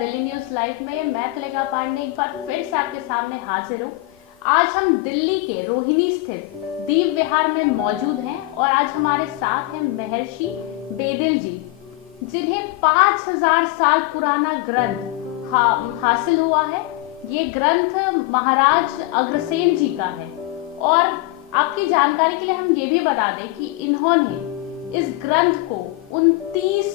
Delhi news live में मैं तुलिका पांडे एक बार फिर से आपके सामने हाजिर हूँ। आज हम दिल्ली के रोहिणी स्थित दीप विहार में मौजूद हैं और आज हमारे साथ हैं महर्षि बेदिल जी, जिन्हें 5000 साल पुराना ग्रंथ हासिल हुआ है। ये ग्रंथ महाराज अग्रसेन जी का है और आपकी जानकारी के लिए हम ये भी बता दें कि इन्होंने इस ग्रंथ को 29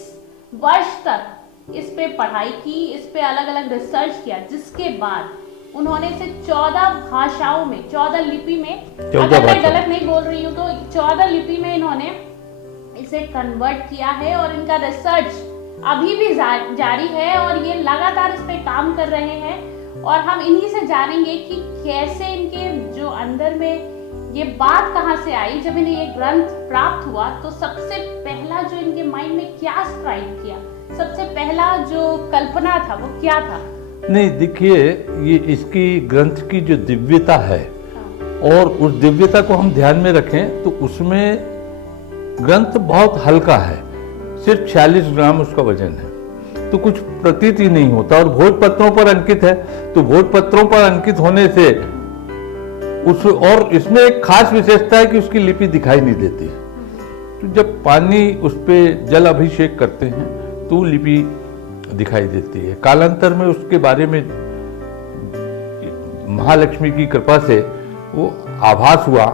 वर्ष तक इस पे पढ़ाई की, इस पे अलग अलग रिसर्च किया, जिसके बाद उन्होंने इसे 14 भाषाओं में, 14 लिपि में, अगर मैं गलत नहीं बोल रही हूँ तो 14 लिपि में इन्होंने इसे कन्वर्ट किया है और इनका रिसर्च अभी भी जारी है और ये लगातार इस पे काम कर रहे हैं। और हम इन्हीं से जानेंगे कि कैसे इनके जो अंदर में ये बात कहाँ से आई। जब इन्हें ये ग्रंथ प्राप्त हुआ तो सबसे पहला जो इनके माइंड में क्या स्ट्राइक किया, सबसे पहला जो कल्पना था वो क्या था? नहीं, देखिए, ये इसकी ग्रंथ की जो दिव्यता है और उस दिव्यता को हम ध्यान में रखें तो उसमें ग्रंथ बहुत हल्का है, सिर्फ 46 ग्राम उसका वजन है, तो कुछ प्रतीत ही नहीं होता। और भोजपत्रों पर अंकित है, तो भोजपत्रों पर अंकित होने से और इसमें एक खास विशेषता है कि उसकी लिपि दिखाई नहीं देती। तो जब पानी उस पर जल अभिषेक करते हैं तो लिपि दिखाई देती है। कालांतर में उसके बारे में महालक्ष्मी की कृपा से वो आभास हुआ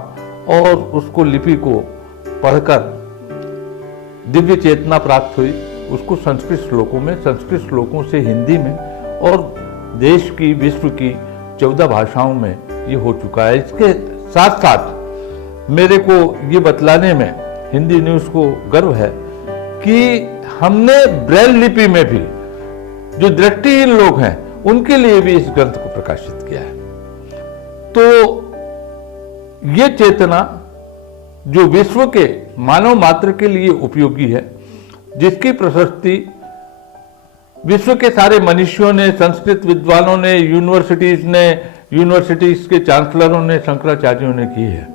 और उसको लिपि को पढ़कर दिव्य चेतना प्राप्त हुई। उसको संस्कृत श्लोकों में, संस्कृत श्लोकों से हिंदी में और देश की, विश्व की 14 भाषाओं में ये हो चुका है। इसके साथ साथ मेरे को ये बतलाने में हिंदी न्यूज़ को गर्व है कि हमने ब्रेल लिपि में भी जो दृष्टिहीन लोग हैं उनके लिए भी इस ग्रंथ को प्रकाशित किया है। तो ये चेतना जो विश्व के मानव मात्र के लिए उपयोगी है, जिसकी प्रशस्ति विश्व के सारे मनीषियों ने, संस्कृत विद्वानों ने, यूनिवर्सिटीज के चांसलरों ने, शंकराचार्यों ने की है,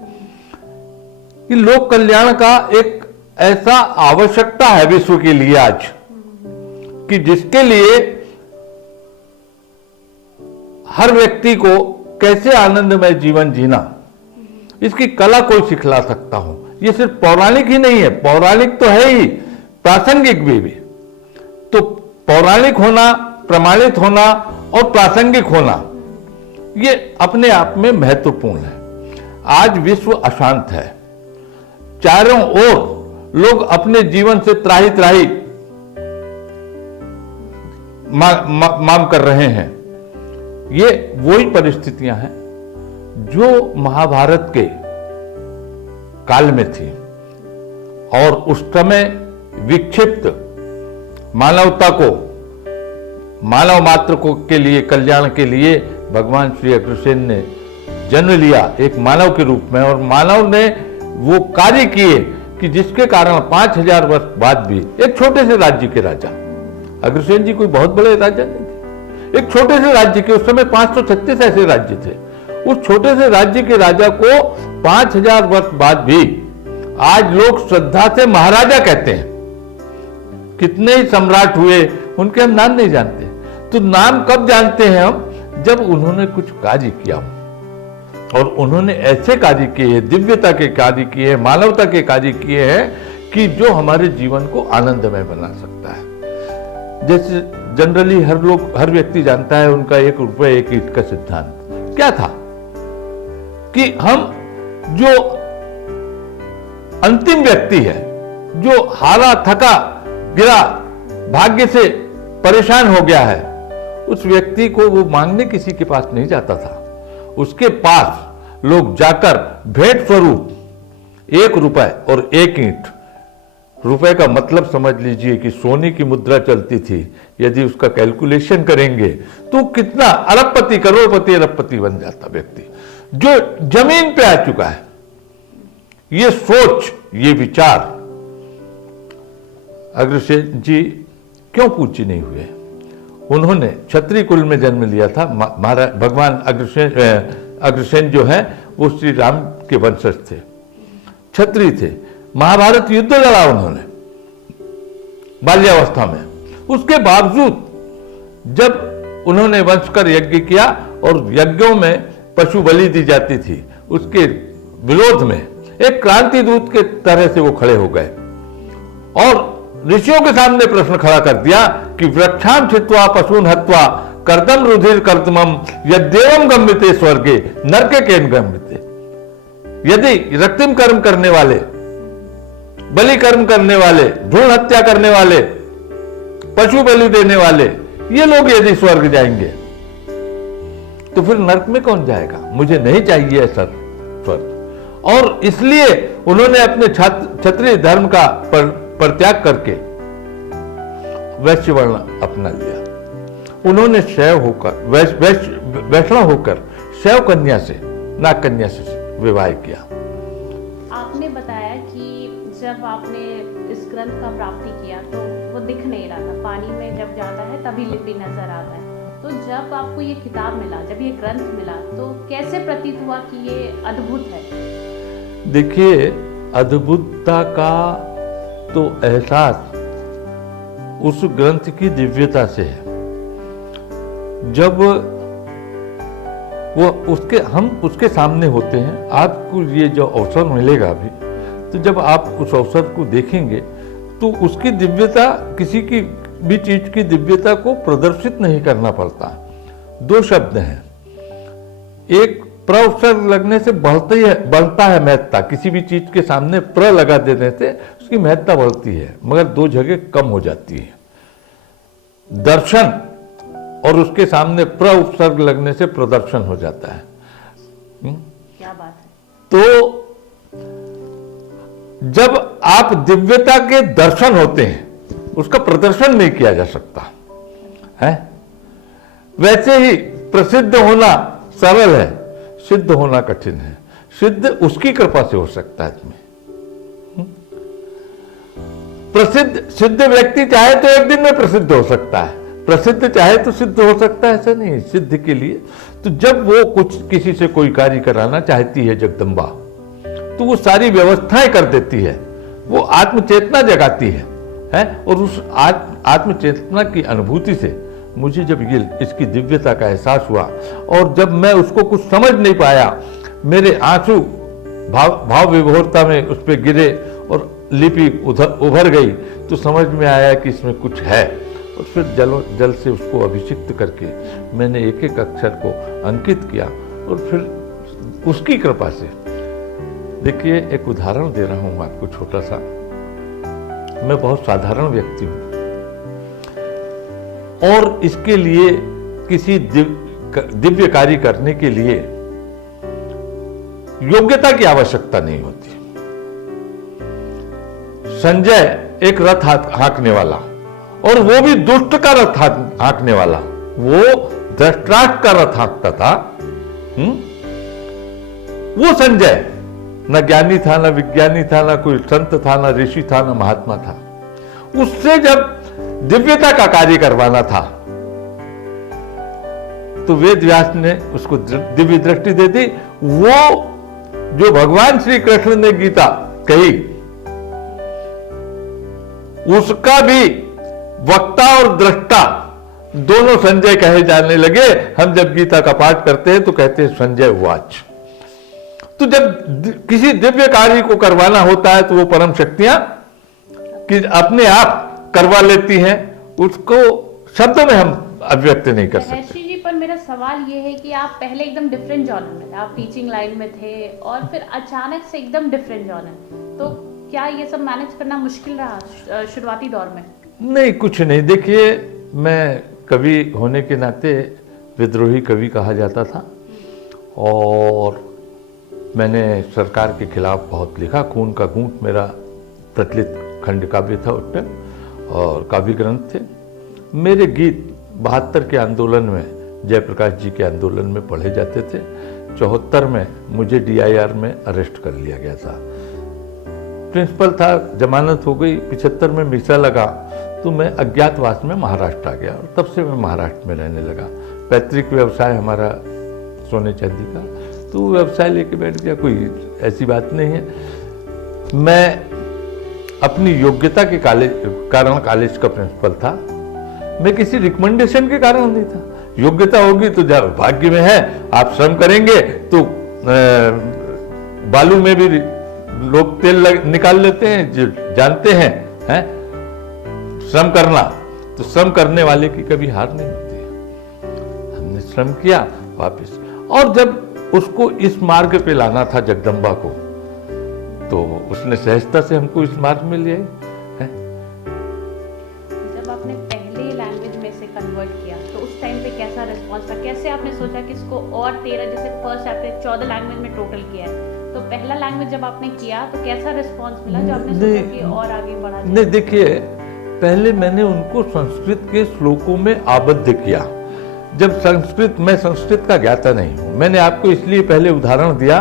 कि लोक कल्याण का एक ऐसा आवश्यकता है विश्व के लिए आज कि जिसके लिए हर व्यक्ति को कैसे आनंदमय जीवन जीना, इसकी कला कोई सिखला सकता हो। ये सिर्फ पौराणिक ही नहीं है, पौराणिक तो है ही, प्रासंगिक भी। तो पौराणिक होना, प्रमाणित होना और प्रासंगिक होना ये अपने आप में महत्वपूर्ण है। आज विश्व अशांत है, चारों ओर लोग अपने जीवन से त्राही त्राही मांग कर रहे हैं। ये वही परिस्थितियां हैं जो महाभारत के काल में थी और उस समय विक्षिप्त मानवता को, मानव मात्र को के लिए, कल्याण के लिए भगवान श्री अग्रसेन ने जन्म लिया एक मानव के रूप में। और मानव ने वो कार्य किए कि जिसके कारण 5000 वर्ष बाद भी एक छोटे से राज्य के राजा, अग्रसेन जी कोई बहुत बड़े राजा नहीं थे, एक छोटे से राज्य के, उस समय 536 ऐसे राज्य थे, उस छोटे से राज्य के राजा को 5000 वर्ष बाद भी आज लोग श्रद्धा से महाराजा कहते हैं। कितने ही सम्राट हुए, उनके हम नाम नहीं जानते। तो नाम कब जानते हैं हम? जब उन्होंने कुछ कार्य किया और उन्होंने ऐसे कार्य किए हैं, दिव्यता के कार्य किए हैं, मानवता के कार्य किए हैं कि जो हमारे जीवन को आनंदमय बना सकता है। जैसे जनरली हर व्यक्ति जानता है उनका 1 रुपये 1 ईंट का सिद्धांत क्या था, कि हम जो अंतिम व्यक्ति है, जो हारा, थका, गिरा, भाग्य से परेशान हो गया है, उस व्यक्ति को वो मांगने किसी के पास नहीं जाता था। उसके पास लोग जाकर भेंट स्वरूप 1 रुपए और 1 ईंट, रुपए का मतलब समझ लीजिए कि सोने की मुद्रा चलती थी। यदि उसका कैलकुलेशन करेंगे तो कितना अरबपति, करोड़पति, अरबपति बन जाता व्यक्ति जो जमीन पे आ चुका है। ये सोच, ये विचार अग्रसेन जी क्यों पूज्य नहीं हुए? उन्होंने क्षत्रिय कुल में जन्म लिया था। भगवान अग्रसेन जो है वो श्री राम के वंशज थे, क्षत्रिय थे। महाभारत युद्ध लड़ा उन्होंने बाल्यावस्था में। उसके बावजूद जब उन्होंने वंशकर यज्ञ किया और यज्ञों में पशु बलि दी जाती थी, उसके विरोध में एक क्रांति दूत के तरह से वो खड़े हो गए और ऋषियों के सामने प्रश्न खड़ा कर दिया कि वृक्षान छित्वा पशून हत्वा कर्दम रुधिर कर्दमम यद्देवम गम्यते स्वर्गे नरके केन गम्यते। यदि रक्तिम कर्म करने वाले, बलि कर्म करने वाले, भ्रूण हत्या करने वाले, पशु बलि देने वाले ये लोग यदि स्वर्ग जाएंगे तो फिर नरक में कौन जाएगा? मुझे नहीं चाहिए ऐसा स्वर्ग। और इसलिए उन्होंने अपने क्षत्रिय धर्म का परित्याग करके वैश्य वर्ण अपना लिया। उन्होंने शैव होकर वैष्णव होकर शैव कन्या से, नाग कन्या से विवाह किया। आपने बताया कि जब आपने इस ग्रंथ का प्राप्ति किया तो वो दिख नहीं रहा था, पानी में जब जाता है तभी लिपि नजर आता है। तो जब आपको ये किताब मिला, जब ये ग्रंथ मिला, तो कैसे प्रतीत हुआ कि ये अद्भुत है? देखिए, अद्भुतता का तो एहसास उस ग्रंथ की दिव्यता से है। जब वो हम उसके सामने होते हैं, आपको ये जो अवसर मिलेगा अभी, तो जब आप उस अवसर को देखेंगे तो उसकी दिव्यता, किसी की भी चीज की दिव्यता को प्रदर्शित नहीं करना पड़ता। दो शब्द हैं, एक प्र उपसर्ग लगने से बढ़ता है महत्ता। किसी भी चीज के सामने प्र लगा देने से उसकी महत्ता बढ़ती है, मगर दो जगह कम हो जाती है। दर्शन और उसके सामने प्र उपसर्ग लगने से प्रदर्शन हो जाता है। क्या बात है। तो जब आप दिव्यता के दर्शन होते हैं, उसका प्रदर्शन नहीं किया जा सकता है। वैसे ही प्रसिद्ध होना सरल है, सिद्ध होना कठिन है। सिद्ध उसकी कृपा से हो सकता है इसमें। सिद्ध व्यक्ति चाहे तो एक दिन में प्रसिद्ध हो सकता है, प्रसिद्ध चाहे तो सिद्ध हो सकता है, ऐसा नहीं। सिद्ध के लिए तो जब वो किसी से कोई कार्य कराना चाहती है जगदम्बा, तो वो सारी व्यवस्थाएं कर देती है, वो आत्मचेतना जगाती है। और उस आत्मचेतना की अनुभूति से मुझे जब इसकी दिव्यता का एहसास हुआ, और जब मैं उसको कुछ समझ नहीं पाया, मेरे आंसू भाव विभोरता में उस पर गिरे और लिपि उभर गई, तो समझ में आया कि इसमें कुछ है। और फिर जल से उसको अभिषिक्त करके मैंने एक एक अक्षर को अंकित किया, और फिर उसकी कृपा से। देखिए, एक उदाहरण दे रहा हूं आपको छोटा सा। मैं बहुत साधारण व्यक्ति हूं, और इसके लिए किसी दिव्य कार्य करने के लिए योग्यता की आवश्यकता नहीं होती। संजय एक रथ हाँकने वाला, और वो भी दुष्ट का रथ हाँकने वाला, वो धृतराष्ट्र का रथ हाँकता था। वो संजय न ज्ञानी था, न विज्ञानी था, न कोई संत था, न ऋषि था, न महात्मा था। उससे जब दिव्यता का कार्य करवाना था, तो वेद व्यास ने उसको दिव्य दृष्टि दे दी। वो जो भगवान श्री कृष्ण ने गीता कही, उसका भी वक्ता और दृष्टा दोनों संजय कहे जाने लगे। हम जब गीता का पाठ करते हैं तो कहते हैं संजय वाच। तो जब किसी दिव्य कार्य को करवाना होता है, तो वो परम शक्तियां कि अपने आप करवा लेती हैं, उसको शब्दों में हम अभिव्यक्त नहीं कर सकते। महर्षि जी, पर मेरा सवाल ये है कि आप पहले एकदम डिफरेंट जॉनर में थे, आप टीचिंग लाइन में थे, और फिर अचानक से एकदम डिफरेंट जॉनर, तो क्या ये सब मैनेज करना मुश्किल रहा शुरुआती दौर में? नहीं, कुछ नहीं। देखिए, मैं कवि होने के नाते विद्रोही कवि कहा जाता था, और मैंने सरकार के खिलाफ बहुत लिखा। खून का घूंट मेरा प्रचलित खंड काव्य था उस टाइम, और काव्य ग्रंथ थे। मेरे गीत 72 के आंदोलन में, जयप्रकाश जी के आंदोलन में पढ़े जाते थे। 74 में मुझे DIR में अरेस्ट कर लिया गया था। प्रिंसिपल था, जमानत हो गई। 75 में मीसा लगा, तो मैं अज्ञातवास में महाराष्ट्र आ गया, और तब से मैं महाराष्ट्र में रहने लगा। पैतृक व्यवसाय हमारा सोने चांदी का, तो व्यवसाय लेके बैठ गया। कोई ऐसी बात नहीं है। मैं अपनी योग्यता के कारण कॉलेज का प्रिंसिपल था, मैं किसी रिकमेंडेशन के कारण नहीं था। योग्यता होगी तो जब भाग्य में है, आप श्रम करेंगे तो बालू में भी लोग तेल निकाल लेते हैं, जो जानते हैं श्रम करना, तो श्रम करने वाले की कभी हार नहीं होती है। हमने श्रम किया वापस, और जब उसको इस मार्ग पे लाना था जगदम्बा को, तो उसने सहजता से हमको इस मार्ग में ले आई। जब आपने पहले लैंग्वेज में से कन्वर्ट किया तो उस टाइम पे कैसा रिस्पांस था? कैसे आपने सोचा कि इसको और 13, जैसे फर्स्ट आपने 14 लैंग्वेज में टोटल किया है, तो पहला लैंग्वेज जब आपने किया तो कैसा रिस्पांस मिला जो आपने सोचा कि और आगे बढ़ा जाए? नहीं, देखिए, पहले मैंने उनको संस्कृत के श्लोकों में आबद्ध किया। जब मैं संस्कृत का ज्ञाता नहीं हूं, मैंने आपको इसलिए पहले उदाहरण दिया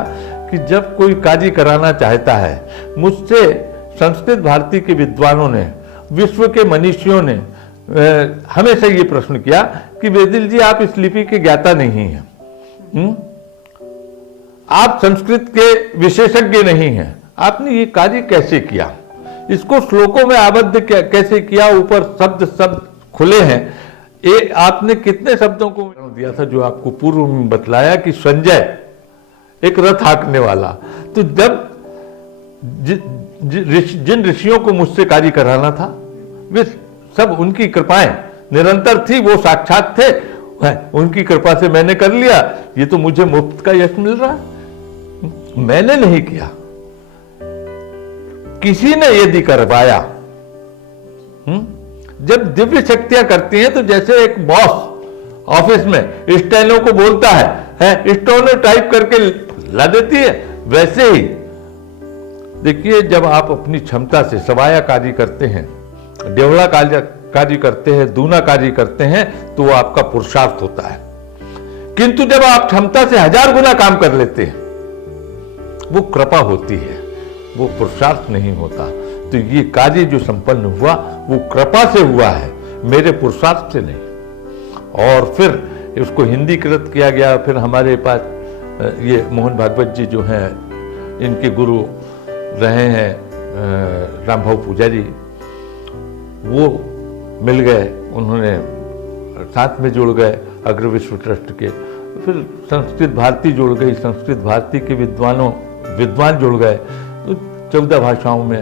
कि जब कोई कार्य कराना चाहता है, मुझसे संस्कृत भारती के विद्वानों ने, विश्व के मनीषियों ने हमेशा ये प्रश्न किया कि वेदिल जी, आप इस लिपि के ज्ञाता नहीं हैं, आप संस्कृत के विशेषज्ञ नहीं हैं, आपने ये कार्य कैसे किया, इसको श्लोकों में आबद्ध कैसे किया, ऊपर शब्द खुले हैं, ये आपने कितने शब्दों को दिया था, जो आपको पूर्व में बतलाया कि संजय एक रथ हाँकने वाला। तो जब जिन ऋषियों को मुझसे कार्य कराना था, वे सब, उनकी कृपाएं निरंतर थी, वो साक्षात थे, उनकी कृपा से मैंने कर लिया। ये तो मुझे मुफ्त का यश मिल रहा, मैंने नहीं किया, किसी ने यदि करवाया। जब दिव्य शक्तियां करती हैं तो जैसे एक बॉस ऑफिस में स्टेनो को बोलता है स्टेनो टाइप करके ला देती है, वैसे ही देखिए, जब आप अपनी क्षमता से सवाया कार्य करते हैं, डेवड़ा कार्य करते हैं, दूना कार्य करते हैं, तो वो आपका पुरुषार्थ होता है। किंतु जब आप क्षमता से 1000 गुना काम कर लेते हैं, वो कृपा होती है, वो पुरुषार्थ नहीं होता। तो ये कार्य जो संपन्न हुआ वो कृपा से हुआ है, मेरे पुरुषार्थ से नहीं। और फिर उसको हिंदीकृत किया गया। फिर हमारे पास ये मोहन भागवत जी जो हैं, इनके गुरु रहे हैं रामभाऊ पुजारी, वो मिल गए, उन्होंने साथ में जुड़ गए अग्र विश्व ट्रस्ट के। फिर संस्कृत भारती जुड़ गई, संस्कृत भारती के विद्वान जुड़ गए, तो 14 भाषाओं में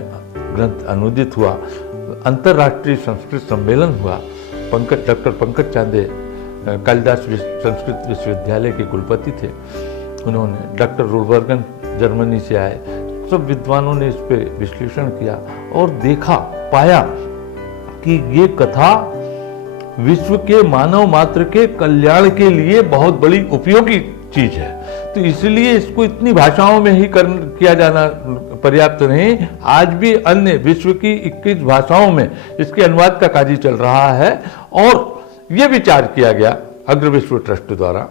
ग्रंथ अनुदित हुआ। अंतर्राष्ट्रीय संस्कृत सम्मेलन हुआ। डॉक्टर पंकज चांदे कालिदास संस्कृत विश्वविद्यालय के कुलपति थे, उन्होंने, डॉक्टर रुलबर्गन जर्मनी से आए, सब विद्वानों ने इस पे विश्लेषण किया और देखा, पाया कि ये कथा विश्व के मानव मात्र के कल्याण के लिए बहुत बड़ी उपयोगी चीज है। तो इसलिए इसको इतनी भाषाओं में ही किया जाना पर्याप्त नहीं, आज भी अन्य विश्व की 21 भाषाओं में इसके अनुवाद का कार्य चल रहा है। और यह विचार किया गया अग्र विश्व ट्रस्ट द्वारा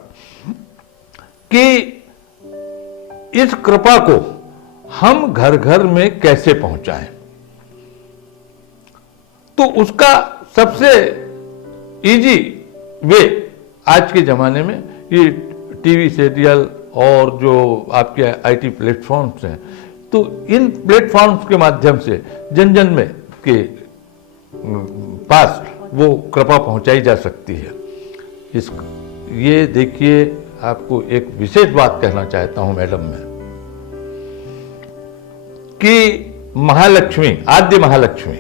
कि इस कृपा को हम घर घर में कैसे पहुंचाएं। तो उसका सबसे इजी वे आज के जमाने में ये टीवी सीरियल और जो आपके आईटी प्लेटफॉर्म्स हैं, तो इन प्लेटफॉर्म्स के माध्यम से जन जन में के पास वो कृपा पहुंचाई जा सकती है। ये देखिए, आपको एक विशेष बात कहना चाहता हूं मैडम मैं, कि महालक्ष्मी, आद्य महालक्ष्मी,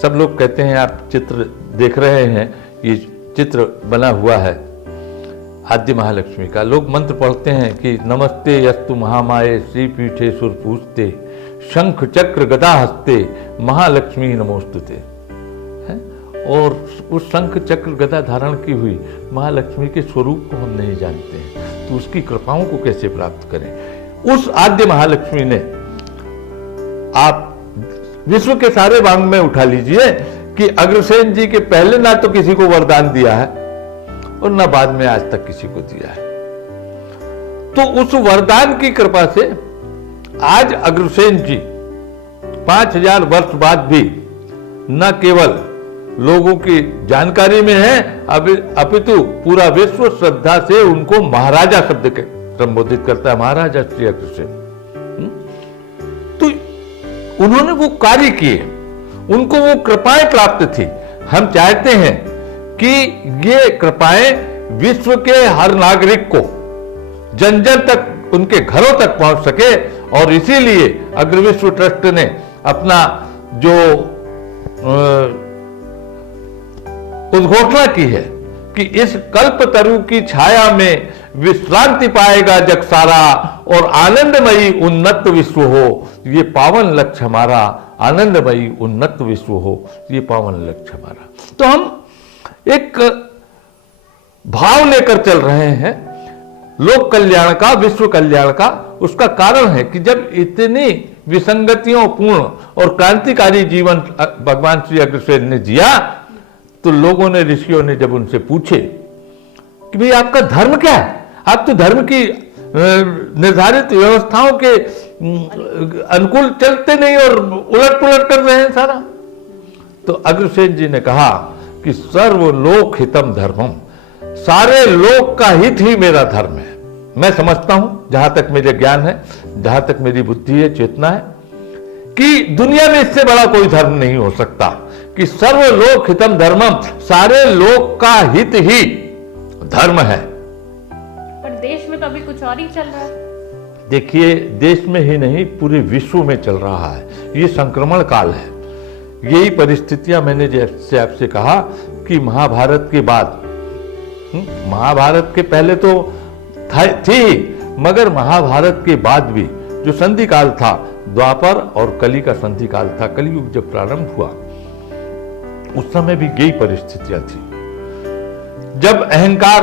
सब लोग कहते हैं, आप चित्र देख रहे हैं, ये चित्र बना हुआ है आद्य महालक्ष्मी का। लोग मंत्र पढ़ते हैं कि नमस्ते यस्तु महामाये श्री पीठे सुर पूजते शंख चक्र गदा हस्ते महालक्ष्मी नमोस्तुते। और उस शंख चक्र गदा धारण की हुई महालक्ष्मी के स्वरूप को हम नहीं जानते हैं, तो उसकी कृपाओं को कैसे प्राप्त करें। उस आद्य महालक्ष्मी ने, आप विश्व के सारे वांग में उठा लीजिए कि अग्रसेन जी के पहले ना तो किसी को वरदान दिया है और ना बाद में आज तक किसी को दिया है। तो उस वरदान की कृपा से आज अग्रसेन जी 5000 वर्ष बाद भी न केवल लोगों की जानकारी में है, अपितु पूरा विश्व श्रद्धा से उनको महाराजा शब्द के संबोधित करता है, महाराजा श्री अग्रसेन। तो उन्होंने वो कार्य किए, उनको वो कृपाएं प्राप्त थी। हम चाहते हैं कि ये कृपाएं विश्व के हर नागरिक को जन जन तक, उनके घरों तक पहुंच सके। और इसीलिए अग्रविश्व ट्रस्ट ने अपना जो उद्घोषणा की है कि इस कल्प तरु की छाया में विश्रांति पाएगा जग सारा और आनंदमयी उन्नत विश्व हो, ये पावन लक्ष्य हमारा। आनंदमयी उन्नत विश्व हो, ये पावन लक्ष्य हमारा। तो हम एक भाव लेकर चल रहे हैं लोक कल्याण का, विश्व कल्याण का। उसका कारण है कि जब इतनी विसंगतियों पूर्ण और क्रांतिकारी जीवन भगवान श्री अग्रसेन ने जिया, तो लोगों ने, ऋषियों ने जब उनसे पूछे कि भाई आपका धर्म क्या है, आप तो धर्म की निर्धारित व्यवस्थाओं के अनुकूल चलते नहीं और उलट पुलट कर रहे हैं सारा। तो अग्रसेन जी ने कहा कि सर्वलोक हितम धर्मम, सारे लोक का हित ही मेरा धर्म है। मैं समझता हूं, जहां तक मेरे ज्ञान है, जहां तक मेरी बुद्धि है, चेतना है, कि दुनिया में इससे बड़ा कोई धर्म नहीं हो सकता कि सर्वलोक हितम धर्मम, सारे लोक का हित ही धर्म है। पर देश में तो अभी कुछ और ही चल रहा है। देखिए, देश में ही नहीं, पूरे विश्व में चल रहा है। ये संक्रमण काल है। यही परिस्थितियां मैंने जैसे आपसे कहा कि महाभारत के बाद, महाभारत के पहले तो थी, मगर महाभारत के बाद भी जो संधि काल था, द्वापर और कली का संधि काल था, कलयुग जब प्रारंभ हुआ उस समय भी यही परिस्थितियां थी। जब अहंकार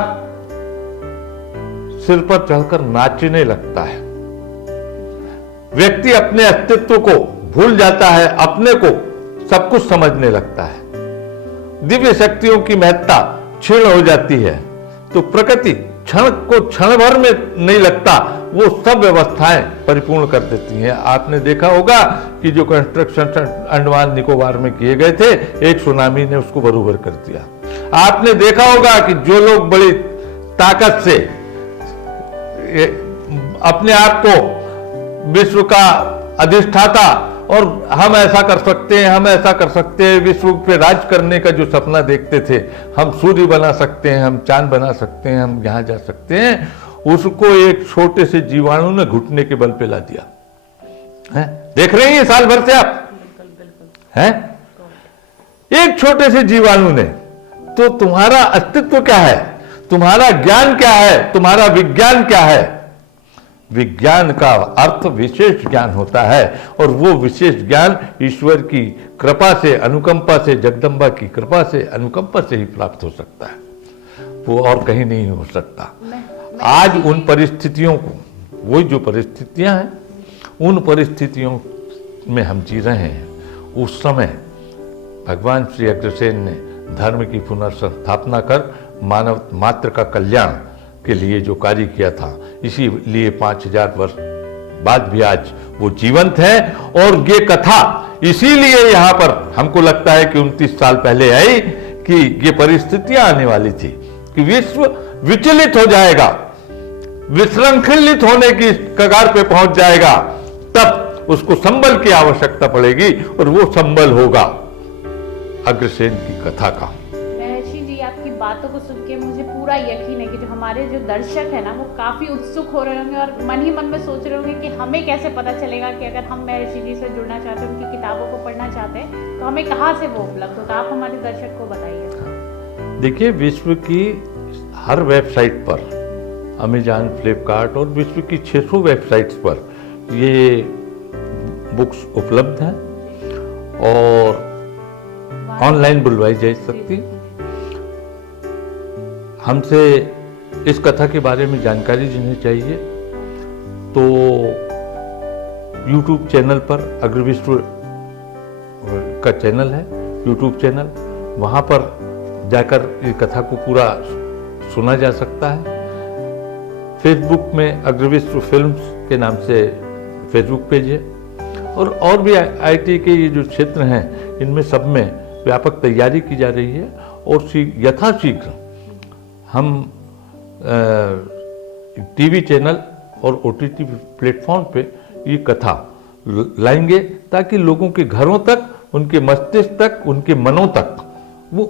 सिर पर चढ़कर नाचने लगता है, व्यक्ति अपने अस्तित्व को भूल जाता है, अपने को सब कुछ समझने लगता है, दिव्य शक्तियों की महत्ता क्षीण हो जाती है, तो प्रकृति क्षण को क्षण भर में नहीं लगता, वो सब व्यवस्थाएं परिपूर्ण कर देती हैं। आपने देखा होगा कि जो कंस्ट्रक्शन अंडमान निकोबार में किए गए थे, एक सुनामी ने उसको बरूबर कर दिया। आपने देखा होगा कि जो लोग बड़ी ताकत से अपने आप को विश्व का अधिष्ठाता और हम ऐसा कर सकते हैं, हम ऐसा कर सकते हैं, विश्व पे राज करने का जो सपना देखते थे, हम सूर्य बना सकते हैं, हम चांद बना सकते हैं, हम यहां जा सकते हैं, उसको एक छोटे से जीवाणु ने घुटने के बल पे ला दिया है। देख रहे हैं साल भर से आप हैं, एक छोटे से जीवाणु ने। तो तुम्हारा अस्तित्व क्या है, तुम्हारा ज्ञान क्या है, तुम्हारा विज्ञान क्या है? विज्ञान का अर्थ विशेष ज्ञान होता है, और वो विशेष ज्ञान ईश्वर की कृपा से, अनुकंपा से, जगदम्बा की कृपा से, अनुकंपा से ही प्राप्त हो सकता है, वो और कहीं नहीं हो सकता। आज उन परिस्थितियों को, वही जो परिस्थितियां हैं, उन परिस्थितियों में हम जी रहे हैं। उस समय भगवान श्री अग्रसेन ने धर्म की पुनर्स्थापना कर मानव मात्र का कल्याण के लिए जो कार्य किया था, इसीलिए 5000 वर्ष बाद भी आज वो जीवंत है। और ये कथा इसीलिए यहाँ पर हमको लगता है कि 29 साल पहले आई कि ये परिस्थितियां आने वाली थी कि विश्व विचलित हो जाएगा, विशृंखलित होने की कगार पे पहुंच जाएगा, तब उसको संबल की आवश्यकता पड़ेगी, और वो संबल होगा अग्रसेन की कथा का। महर्षि जी, आपकी बातों को सुन के मुझे पूरा यकीन है कि जो हमारे जो दर्शक है ना, वो काफी उत्सुक हो रहे होंगे और मन ही मन में सोच रहे होंगे कि हमें कैसे पता चलेगा कि अगर हम महर्षि जी से जुड़ना चाहते हैं, उनकी किताबों को पढ़ना चाहते हैं, तो हमें कहाँ से वो उपलब्ध होता है? आप हमारे दर्शक को बताइए। देखिए, विश्व की हर वेबसाइट पर, अमेजॉन, फ्लिपकार्ट और विश्व की 600 वेबसाइट्स पर ये बुक्स उपलब्ध हैं और ऑनलाइन बुलवाई जा सकती। हमसे इस कथा के बारे में जानकारी जिन्हें चाहिए तो YouTube चैनल पर, अग्रविश्व का चैनल है YouTube चैनल, वहाँ पर जाकर इस कथा को पूरा सुना जा सकता है। फेसबुक में अग्रविश्व फिल्म्स के नाम से फेसबुक पेज है, और भी IT के ये जो क्षेत्र हैं, इनमें सब में व्यापक तैयारी की जा रही है, और यथाशीघ्र हम टीवी चैनल और OTT प्लेटफॉर्म पे ये कथा लाएंगे, ताकि लोगों के घरों तक, उनके मस्तिष्क तक, उनके मनों तक वो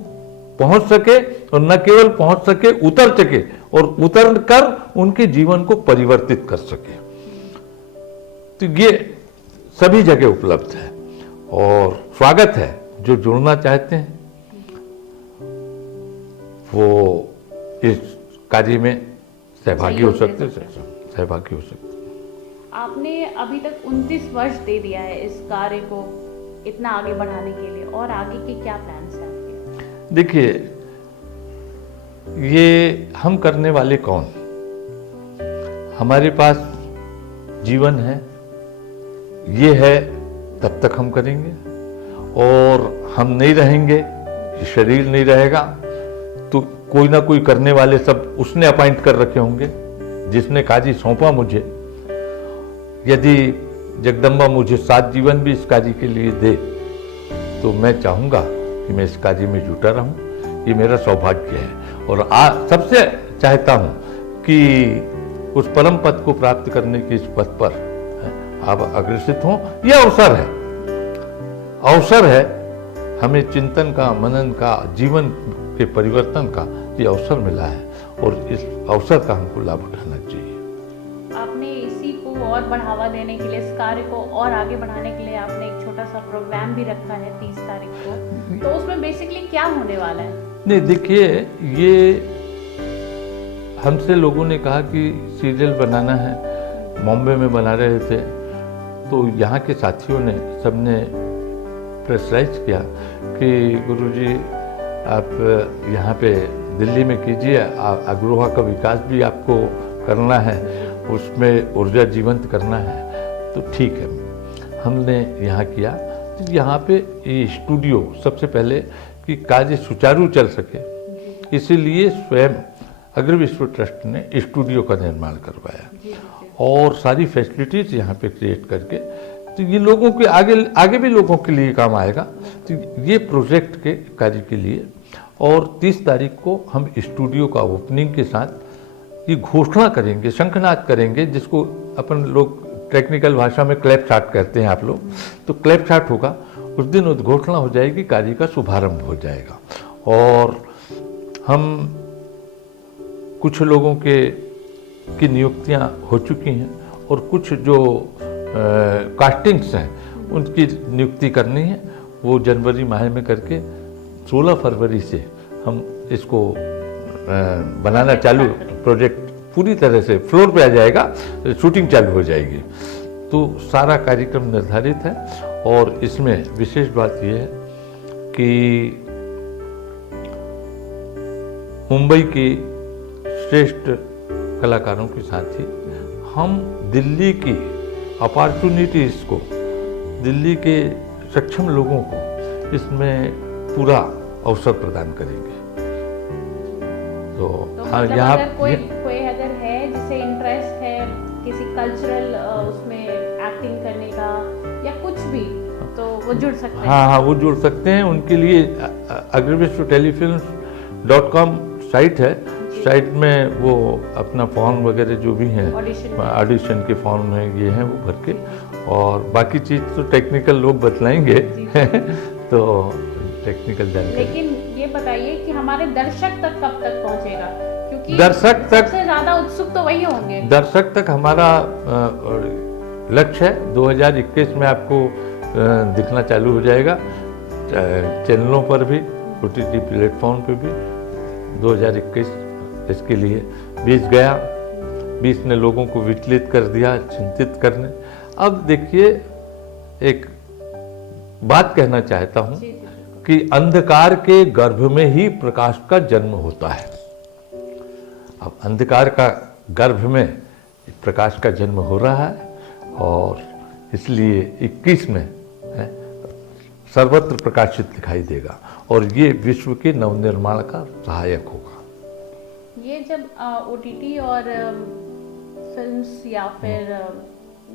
पहुंच सके, और न केवल पहुंच सके, उतर सके, और उतर कर उनके जीवन को परिवर्तित कर सके। तो ये सभी जगह उपलब्ध है और स्वागत है। जो जुड़ना चाहते हैं वो इस कार्य में सहभागी हो सकते हैं। आपने अभी तक 29 वर्ष दे दिया है इस कार्य को इतना आगे बढ़ाने के लिए, और आगे के क्या प्लान्स हैं आपके? देखिए, ये हम करने वाले कौन? हमारे पास जीवन है, ये है, तब तक हम करेंगे, और हम नहीं रहेंगे, ये शरीर नहीं रहेगा, तो कोई ना कोई करने वाले सब उसने अपॉइंट कर रखे होंगे, जिसने काजी सौंपा मुझे। यदि जगदम्बा मुझे 7 जीवन भी इस कार्य के लिए दे, तो मैं चाहूँगा कि मैं इस कार्य में जुटा रहूँ। ये मेरा सौभाग्य है, और सबसे चाहता हूँ कि उस परम पद को प्राप्त करने के इस पथ पर आप अग्रसित हों। यह अवसर है हमें चिंतन का, मनन का, जीवन के परिवर्तन का ये अवसर मिला है, और इस अवसर का हमको लाभ उठाना चाहिए। आपने इसी को और बढ़ावा देने के लिए, इस कार्य को और आगे बढ़ाने के लिए आपने एक छोटा सा प्रोग्राम भी रखा है 30 तारीख को, तो उसमें बेसिकली क्या होने वाला है? नहीं, देखिए, ये हमसे लोगों ने कहा कि सीरियल बनाना है, बॉम्बे में बना रहे थे, तो यहाँ के साथियों ने सबने प्रेशराइज किया कि गुरुजी आप यहाँ पे दिल्ली में कीजिए, अग्रोहा का विकास भी आपको करना है, उसमें ऊर्जा जीवंत करना है, तो ठीक है। हमने यहाँ किया। तो यहाँ पे ये स्टूडियो सबसे पहले कि कार्य सुचारू चल सके, इसीलिए स्वयं अग्र विश्व ट्रस्ट ने स्टूडियो का निर्माण करवाया और सारी फैसिलिटीज यहाँ पे क्रिएट करके, तो ये लोगों के आगे भी लोगों के लिए काम आएगा। तो ये प्रोजेक्ट के कार्य के लिए, और 30 तारीख को हम स्टूडियो का ओपनिंग के साथ ये घोषणा करेंगे, शंखनाद करेंगे, जिसको अपन लोग टेक्निकल भाषा में क्लैप चार्ट कहते हैं आप लोग, तो क्लैप चार्ट होगा, उस दिन उद्घोषणा हो जाएगी, कार्य का शुभारंभ हो जाएगा। और हम कुछ लोगों की नियुक्तियां हो चुकी हैं, और कुछ जो कास्टिंग्स हैं उनकी नियुक्ति करनी है, वो जनवरी माह में करके 16 फरवरी से हम इसको बनाना चालू, प्रोजेक्ट पूरी तरह से फ्लोर पे आ जाएगा, शूटिंग चालू हो जाएगी। तो सारा कार्यक्रम निर्धारित है, और इसमें विशेष बात यह है कि मुंबई की श्रेष्ठ कलाकारों के साथ ही हम दिल्ली की अपॉर्चुनिटीज को, दिल्ली के सक्षम लोगों को इसमें पूरा अवसर प्रदान करेंगे। तो हाँ, मतलब यहाँ कोई अगर है जिसे इंटरेस्ट है किसी कल्चरल उसमें एक्टिंग करने का या कुछ भी, तो वो जुड़ सकते हैं। हाँ, वो जुड़ सकते हैं। उनके लिए agrivishwatelefilms.com साइट है, साइट में वो अपना फॉर्म वगैरह जो भी हैं, ऑडिशन के फॉर्म हैं, ये हैं, वो भर के, और बाकी चीज़ तो टेक्निकल लोग बतलाएंगे तो टेक्निकल जानकारी। लेकिन ये बताइए कि हमारे दर्शक तक कब तक पहुंचेगा, क्योंकि दर्शक तक सबसे ज्यादा उत्सुक तो वही होंगे। दर्शक तक हमारा लक्ष्य है 2021 में आपको दिखना चालू हो जाएगा, चैनलों पर भी, OTT प्लेटफॉर्म पे भी। 2021 इसके लिए 20 गया, 20 ने लोगों को विचलित कर दिया, चिंतित करने। अब देखिए, एक बात कहना चाहता हूं कि अंधकार के गर्भ में ही प्रकाश का जन्म होता है। अब अंधकार का गर्भ में प्रकाश का जन्म हो रहा है, और इसलिए 21 में सर्वत्र प्रकाशित दिखाई देगा, और ये विश्व के नवनिर्माण का सहायक होगा। ये जब OTT और फिल्म्स या फिर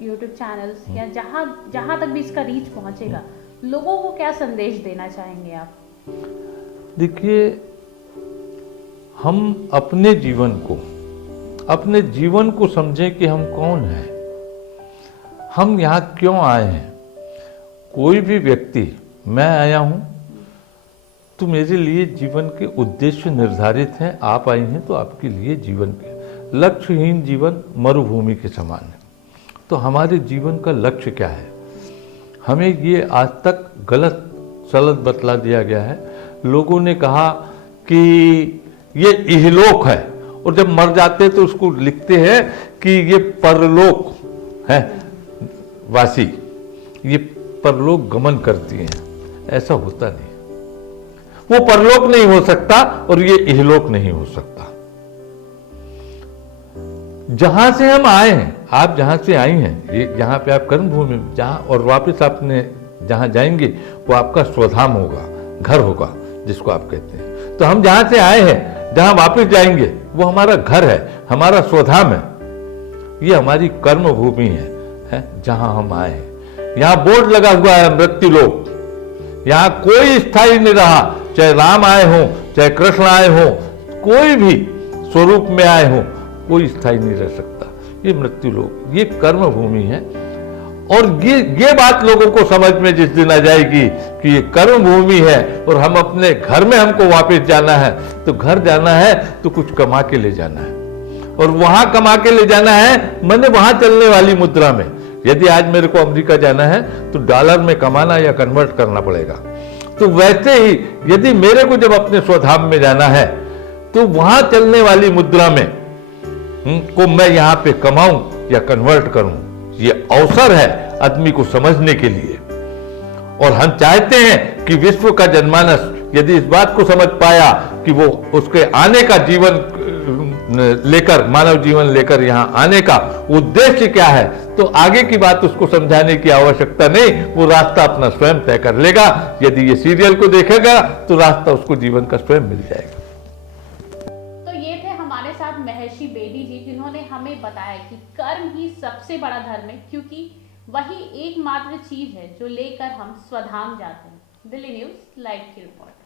YouTube चैनल्स या जहाँ तक भी इसका रीच पहुँचेगा, लोगों को क्या संदेश देना चाहेंगे आप? देखिए, हम अपने जीवन को समझें कि हम कौन हैं, हम यहाँ क्यों आए हैं। कोई भी व्यक्ति, मैं आया हूँ तो मेरे लिए जीवन के उद्देश्य निर्धारित हैं। आप आई हैं तो आपके लिए जीवन के लक्ष्यहीन जीवन मरुभूमि के समान है। तो हमारे जीवन का लक्ष्य क्या है? हमें ये आज तक गलत सलत बतला दिया गया है। लोगों ने कहा कि ये इहलोक है, और जब मर जाते तो उसको लिखते हैं कि ये परलोक है वासी, ये परलोक गमन करती हैं। ऐसा होता नहीं, वो परलोक नहीं हो सकता और ये इहलोक नहीं हो सकता। जहां से हम आए हैं, आप जहां से आई हैं, ये जहां पे आप कर्म भूमि में जहां और वापस आपने जहां जाएंगे वो आपका स्वधाम होगा, घर होगा जिसको आप कहते हैं। तो हम जहां से आए हैं, जहां वापस जाएंगे वो हमारा घर है, हमारा स्वधाम है। ये हमारी कर्म भूमि है जहां हम आए हैं। यहां बोर्ड लगा हुआ है मृत्यु लोक। यहां कोई स्थायी नहीं रहा, चाहे राम आए हो, चाहे कृष्ण आए हो, कोई भी स्वरूप में आए हो, कोई स्थायी नहीं रह सकता। ये मृत्यु लोक, ये कर्म भूमि है। और ये बात लोगों को समझ में जिस दिन आ जाएगी कि ये कर्म भूमि है और हम अपने घर में हमको वापस जाना है, तो घर जाना है तो कुछ कमा के ले जाना है, और वहां कमा के ले जाना है मैंने वहां चलने वाली मुद्रा में। यदि आज मेरे को अमेरिका जाना है तो डॉलर में कमाना या कन्वर्ट करना पड़ेगा। तो वैसे ही यदि मेरे को जब अपने स्वधाम में जाना है तो वहां चलने वाली मुद्रा में को मैं यहां पे कमाऊं या कन्वर्ट करूं, ये अवसर है आदमी को समझने के लिए। और हम चाहते हैं कि विश्व का जनमानस यदि इस बात को समझ पाया कि वो उसके आने का जीवन लेकर, मानव जीवन लेकर यहां आने का उद्देश्य क्या है, तो आगे की बात उसको समझाने की आवश्यकता नहीं, वो रास्ता अपना स्वयं तय कर लेगा। यदि ये सीरियल को देखेगा तो रास्ता उसको जीवन का स्वयं मिल जाएगा। तो ये थे हमारे साथ महर्षि बेदी जी, जिन्होंने हमें बताया कि कर्म ही सबसे बड़ा धर्म है, क्योंकि वही एकमात्र चीज है जो लेकर हम स्वधाम जाते हैं। दिल्ली न्यूज़ लाइव की रिपोर्ट।